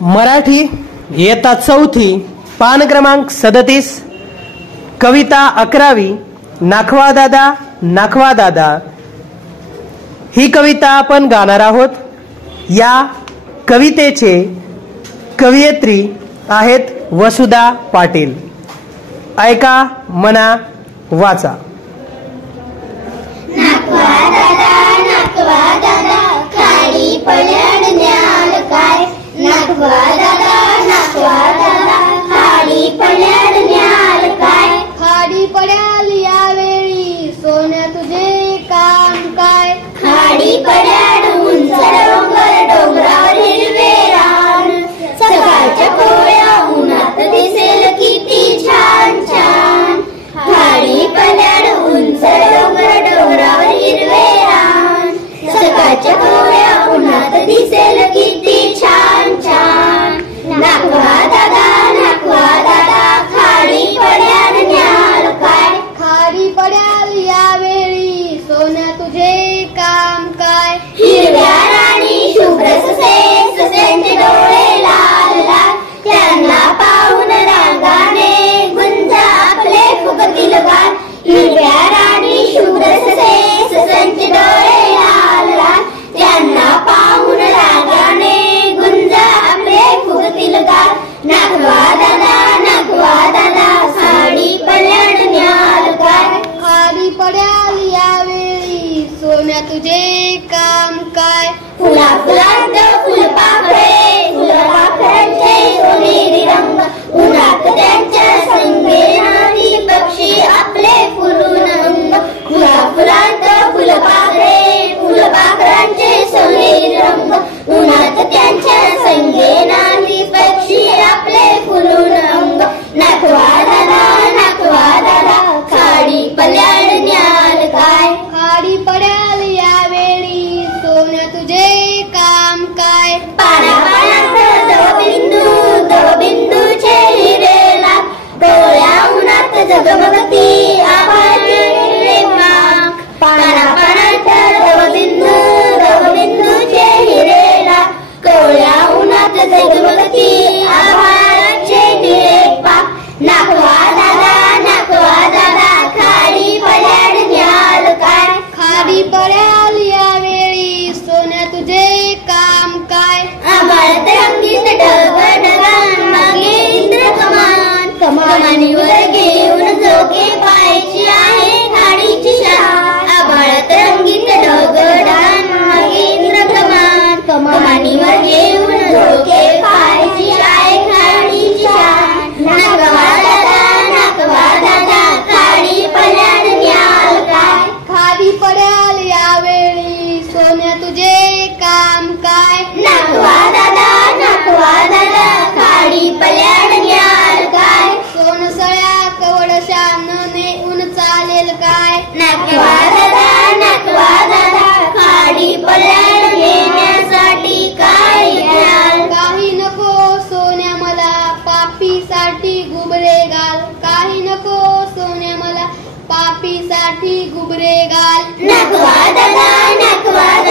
मराठी इयत्ता 4थी पान क्रमांक 37 कविता 11वी नाखवा दादा नाखवा दादा ही कविता आपण गाणार आहोत। या कवितेचे कवयित्री आहेत वसुधा पाटील। ऐका मना वाचा। नाखवा दादा खाली पडण्याल काय नाखवा दादा खाली पडण्याल काय खाली पड्याल यावेळी सोन्या तुझे काम काय खाली पड्याल उंच डोंगर डोंगरावर हिरवे रान सकाळच्या कोवळ्या उन्हात दिसेल किती छान छान खाली पड्याल उंच डोंगर डोंगरावर हिरवे रान सकाळच्या कोवळ्या उन्हात दिसेल किती छान छान नाखवा दादा खाली पड्याल न्याल काय खाली पड्याल यावेळी सोन्या तुझे काम काय हिरव्या राणी शुभ्र ससेंचे डोळे लाल लाल त्यांना पाहून रागाने गुंज आपले फुगतील गाल हिरव्या राणी शुभ्र ससेंचे डोळे लाल लाल त्यांना पाहून रागाने गुंज आपले फुगतील गाल नाखवा दादा खाली पड्याल न्याल काय खाली पड्याल यावेळी सोन्या तुझे काम काय फुलांत फुलपाखरे फुलपाखरांचे सोनेरी रंग उन्हात त्यांच्या संगेनारी पक्षी आपले फुलून अंग फुलांत फुलपाखरे फुलपाखरांचे सोनेरी रंग उन्हात त्यांच्या संगेनारी पक्षी आपले फुलून अंग नाखवा दादा खाली पड्याल न्याल काय खाली पड्याल यावेळी सोन्या तुझे काम काय पानापानात दवबिंदूचे हिरे लाग डोळ्या उन्हात जगमगती आभाळी रेखा पानापानात दवबिंदूचे हिरे लाग डोळ्या उन्हात जगमगती आभाळाचे निळेपा नाखवा दादा खाली पड्याल न्याल काय खाली पड्याल यावेळी सोन्या तुझे काम काय आभाळात रंगीत ढगान मागे इंद्र कमानीवर घेऊन जोगे पायाची आहे खाडीची शान आभाळात रंगीत ढगान मागे इंद्र कमानीवर घेऊन जोगे पायाची आहे खाडीची शान नाखवा दादा खाली पड्याल न्याल काय खाली पड्याल यावेळी सोन्या तुझे काम काय नाखवा दादा खाली पड्याल न्याल काय सोनसळ्या कवड श्यामने ऊन चालेल काय नाखवा दादा खाली पड्याल येण्यासाठी काय घ्याल काही नको सोन्या मला पापीसाठी गुबरे घाल काही नको सोन्या मला पापीसाठी गुबरे घाल नाखवा दादा